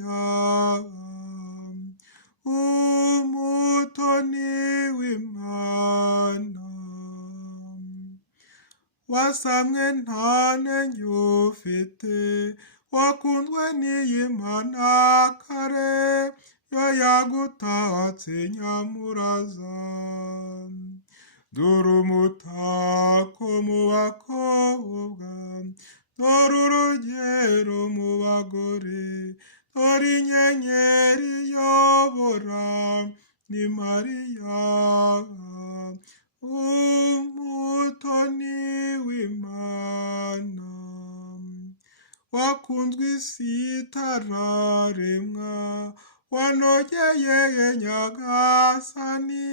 mariya umutoni w'Imana wasamwe nta nenge ufite wakunzwe n'Imana kare yo yagutatse nyamuraza dore umutako mu bakobwa dore urugero mu bagore dore inyenyeri iyobora ni Mariya umutoni w'Imana wakunzwe isi itararemwa wanogeye Nyagasani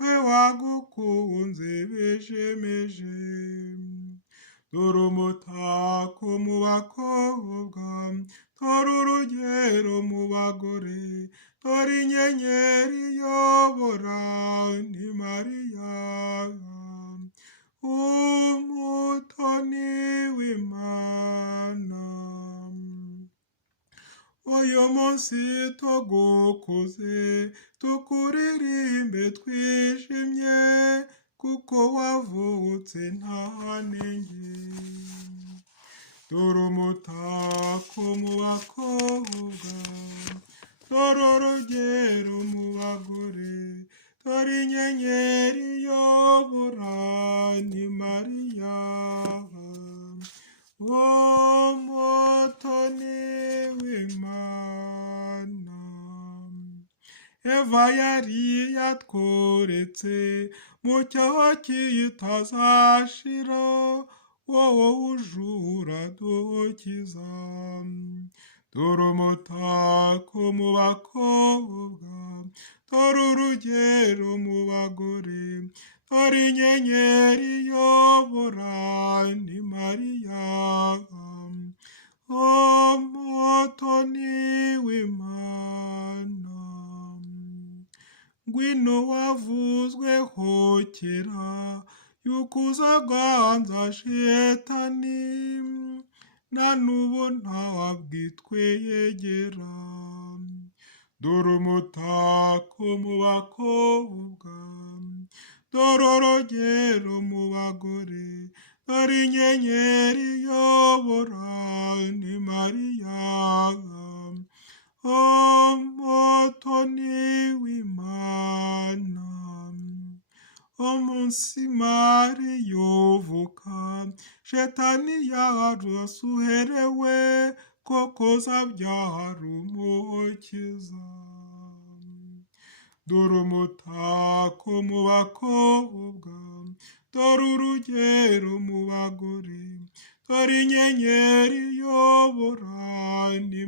we wagukunze bejemeje dore umutako mu bakobwa dore urugero mu bagore dore inyenyeri iyobora ni Mariya umutoni w'Imana uyu munsi tugukuze tukuririmbe twishimye kuko wavutse nta nenge dore umutako mu bakobwa dore urugero mu bagore dore inyenyeri iyobora ni Mariya umutoni w'Imana Eva yari yatworetse mu cyaha kitazashira wowe ujura dukiza dore umutako mu bakobwa dore urugero mu bagore dore inyenyeri iyobora ni Mariya umutoni w'Imana ngwino wavuzweho kera yuko uzaganza Shetani na n'ubu ntawabwitwe yegera dore umutako mu bakobwa dore urugero mu bagore dore inyenyeri iyobora ni Mariya umutoni w'Imana umunsi Mariya uvuka Shetani yarasuherewe koko zabyara umukiza dore umutako mu bakobwa dore urugero mu bagore dore inyenyeri iyobora ni